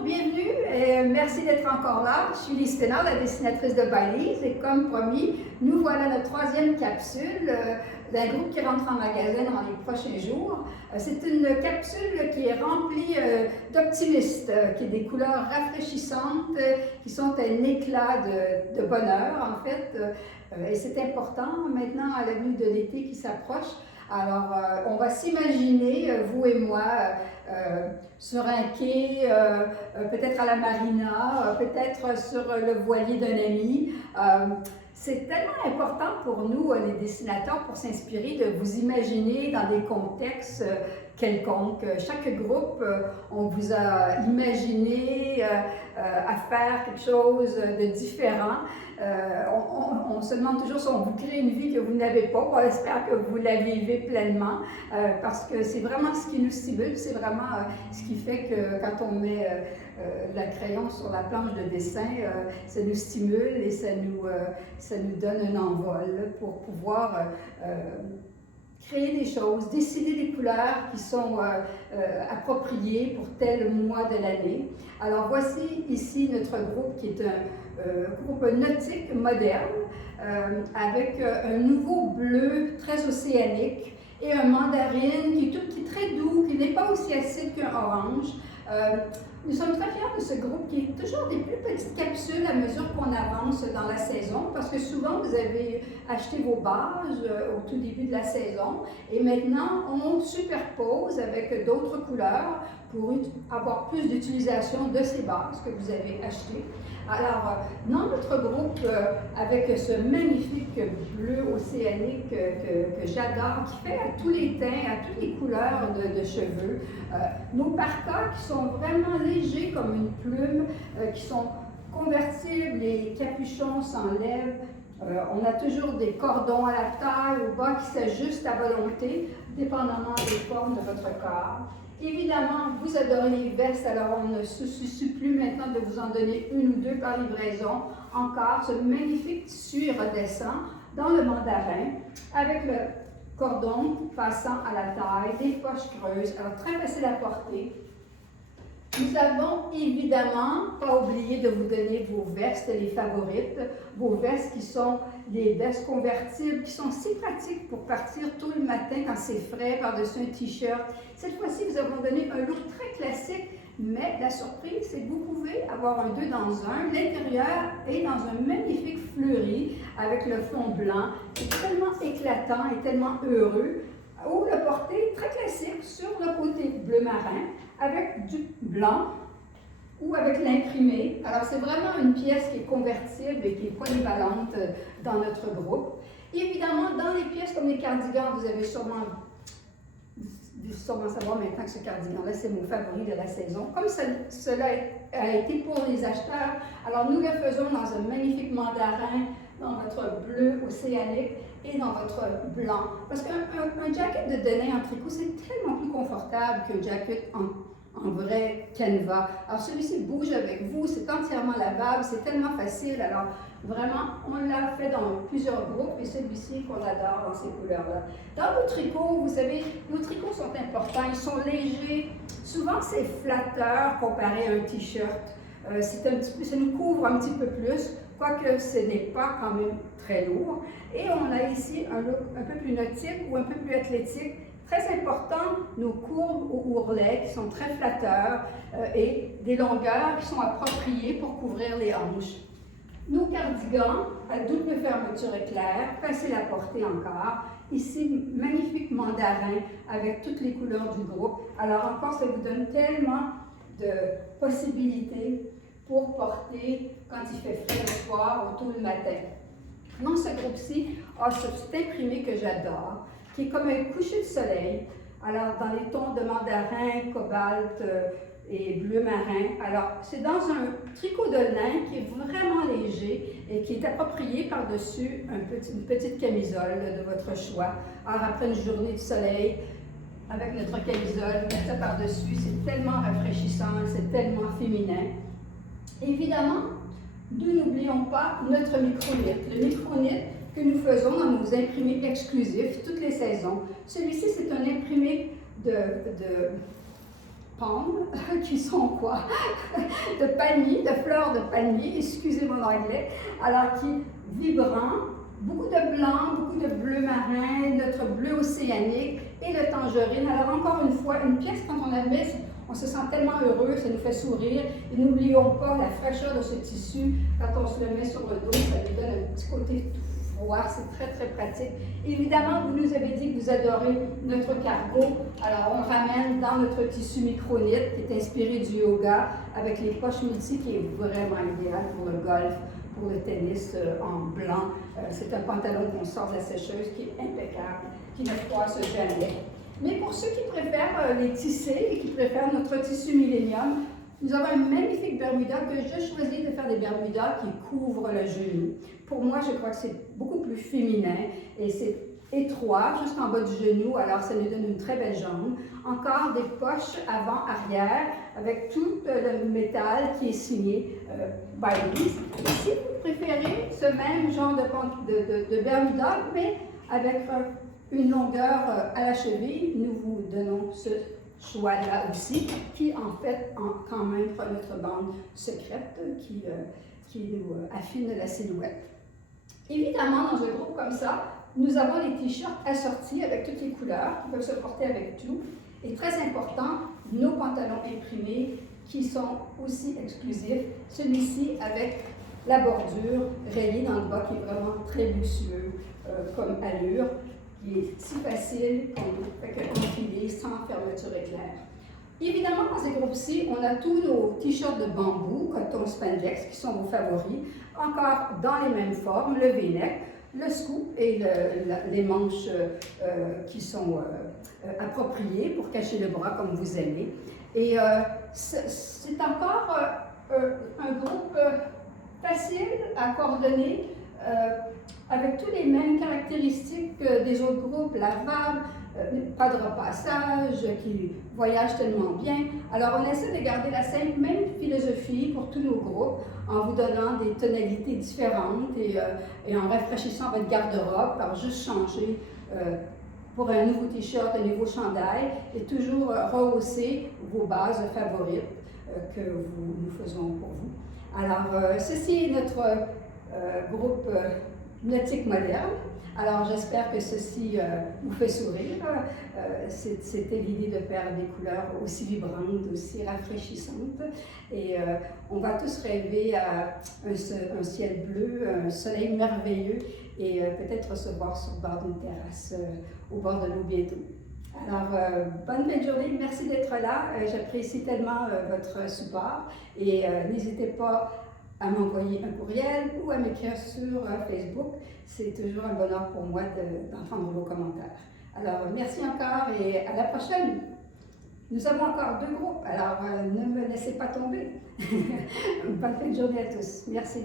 Bonjour, bienvenue et merci d'être encore là. Je suis Lise Pénard, la dessinatrice de Balises, et comme promis, nous voilà notre troisième capsule d'un groupe qui rentre en magasin dans les prochains jours. C'est une capsule qui est remplie d'optimistes, qui est des couleurs rafraîchissantes, qui sont un éclat de bonheur en fait. Et c'est important maintenant à la venue de l'été qui s'approche. Alors, on va s'imaginer, vous et moi, sur un quai, peut-être à la marina, peut-être sur le voilier d'un ami. C'est tellement important pour nous, les dessinateurs, pour s'inspirer, de vous imaginer dans des contextes quelconques. Chaque groupe, on vous a imaginé à faire quelque chose de différent. On se demande toujours si on vous crée une vie que vous n'avez pas. On espère que vous la vivez pleinement parce que c'est vraiment ce qui nous stimule, c'est vraiment ce qui fait que quand on met la crayon sur la planche de dessin, ça nous stimule et ça nous donne un envol pour pouvoir créer des choses, décider des couleurs qui sont appropriées pour tel mois de l'année. Alors voici ici notre groupe qui est un groupe nautique moderne avec un nouveau bleu très océanique et un mandarine qui est très doux, qui n'est pas aussi acide qu'un orange. Nous sommes très fiers de ce groupe qui est toujours des plus petites capsules à mesure qu'on avance dans la saison, parce que souvent vous avez acheté vos bases au tout début de la saison et maintenant on superpose avec d'autres couleurs pour avoir plus d'utilisation de ces bases que vous avez achetées. Alors, dans notre groupe, avec ce magnifique bleu océanique que j'adore, qui fait à tous les teints, à toutes les couleurs de cheveux, nos parkas qui sont vraiment légers comme une plume, qui sont convertibles, les capuchons s'enlèvent. On a toujours des cordons à la taille, au bas, qui s'ajustent à volonté, dépendamment des formes de votre corps. Évidemment, vous adorez les vestes, alors on ne se soucie plus maintenant de vous en donner une ou deux par livraison. Encore ce magnifique tissu iridescent dans le mandarin, avec le cordon passant à la taille, des poches creuses, alors très facile à porter. Nous avons évidemment pas oublié de vous donner vos vestes, les favorites, vos vestes qui sont des vestes convertibles, qui sont si pratiques pour partir tôt le matin quand c'est frais, par-dessus un t-shirt. Cette fois-ci, nous avons donné un look très classique, mais la surprise, c'est que vous pouvez avoir un deux dans un. L'intérieur est dans un magnifique fleuri avec le fond blanc. C'est tellement éclatant et tellement heureux. Ou le porter très classique sur le côté bleu marin avec du blanc ou avec l'imprimé. Alors c'est vraiment une pièce qui est convertible et qui est polyvalente dans notre groupe. Évidemment, dans les pièces comme les cardigans, vous avez sûrement savoir maintenant que ce cardigan-là, c'est mon favori de la saison. Comme cela a été pour les acheteurs, alors nous le faisons dans un magnifique mandarin, dans votre bleu océanique et dans votre blanc. Parce qu'un jacket de denim en tricot, c'est tellement plus confortable qu'un jacket en vrai canevas. Alors celui-ci bouge avec vous, c'est entièrement lavable, c'est tellement facile. Alors vraiment, on l'a fait dans plusieurs groupes et celui-ci qu'on adore dans ces couleurs-là. Dans nos tricots, vous savez, nos tricots sont importants, ils sont légers. Souvent, c'est flatteur comparé à un t-shirt. Ça nous couvre un petit peu plus, quoique ce n'est pas quand même très lourd. Et on a ici un look un peu plus nautique ou un peu plus athlétique. Très important, nos courbes ou ourlets qui sont très flatteurs et des longueurs qui sont appropriées pour couvrir les hanches. Nos cardigans à double fermeture éclair, facile à porter encore. Ici, magnifique mandarin avec toutes les couleurs du groupe. Alors encore, ça vous donne tellement de possibilités pour porter quand il fait frais le soir ou tôt le matin. Dans ce groupe-ci, ce petit imprimé que j'adore, qui est comme un coucher de soleil. Alors, dans les tons de mandarin, cobalt et bleu marin. Alors, c'est dans un tricot de lin qui est vraiment léger et qui est approprié par-dessus une petite camisole de votre choix. Alors, après une journée de soleil, avec notre camisole, mettre ça par-dessus, c'est tellement rafraîchissant, c'est tellement féminin. Évidemment, nous n'oublions pas notre micro-knit. Le micro-knit que nous faisons dans nos imprimés exclusifs toutes les saisons. Celui-ci, c'est un imprimé palmes, qui sont quoi? De palmiers, de fleurs de palmiers, excusez mon anglais, alors qui vibrant, beaucoup de blanc, beaucoup de bleu marin, notre bleu océanique et le tangerine. Alors encore une fois, une pièce quand on la met, on se sent tellement heureux, ça nous fait sourire. Et n'oublions pas la fraîcheur de ce tissu quand on se le met sur le dos, ça lui donne un petit côté tout froid, c'est très très pratique. Évidemment, vous nous avez dit que vous adorez notre cargo, alors on ramène dans notre tissu micronite qui est inspiré du yoga avec les poches multi qui est vraiment idéal pour le golf, pour le tennis en blanc. C'est un pantalon qu'on sort de la sécheuse qui est impeccable, qui ne froisse jamais. Mais pour ceux qui préfèrent les tisser et qui préfèrent notre tissu Millennium, nous avons un magnifique Bermuda que je choisis de faire des Bermudas qui couvrent le genou. Pour moi, je crois que c'est beaucoup plus féminin et c'est étroit jusqu'en bas du genou, alors ça nous donne une très belle jambe. Encore des poches avant-arrière avec tout le métal qui est signé Bailey's. Si vous préférez ce même genre de Bermuda, mais avec une longueur à la cheville, nous vous donnons ce choix-là aussi, qui en fait quand même notre bande secrète qui nous affine la silhouette. Évidemment, dans un groupe comme ça, nous avons les t-shirts assortis avec toutes les couleurs qui peuvent se porter avec tout. Et très important, nos pantalons imprimés qui sont aussi exclusifs. Celui-ci avec la bordure rayée dans le bas qui est vraiment très luxueux comme allure, qui est si facile qu'on fait enfiler sans fermeture éclair. Évidemment, dans ces groupes-ci, on a tous nos t-shirts de bambou, coton spandex, qui sont vos favoris, encore dans les mêmes formes, le v-neck, le scoop et les manches qui sont appropriées pour cacher le bras comme vous aimez. Et c'est encore un groupe facile à coordonner, avec tous les mêmes caractéristiques des autres groupes, lavables, pas de repassage, qui voyagent tellement bien. Alors on essaie de garder la même philosophie pour tous nos groupes en vous donnant des tonalités différentes et en rafraîchissant votre garde-robe par juste changer pour un nouveau t-shirt, un nouveau chandail et toujours rehausser vos bases favorites que nous faisons pour vous. Alors ceci est notre groupe nautique moderne. Alors j'espère que ceci vous fait sourire. C'était l'idée de faire des couleurs aussi vibrantes, aussi rafraîchissantes. Et on va tous rêver à un ciel bleu, un soleil merveilleux et peut-être se voir sur le bord d'une terrasse au bord de l'eau bientôt. Alors, bonne fin de journée, merci d'être là. J'apprécie tellement votre support et n'hésitez pas à m'envoyer un courriel ou à m'écrire sur Facebook. C'est toujours un bonheur pour moi d'entendre vos commentaires. Alors, merci encore et à la prochaine. Nous avons encore 2 groupes, alors ne me laissez pas tomber. Bonne fin de journée à tous. Merci.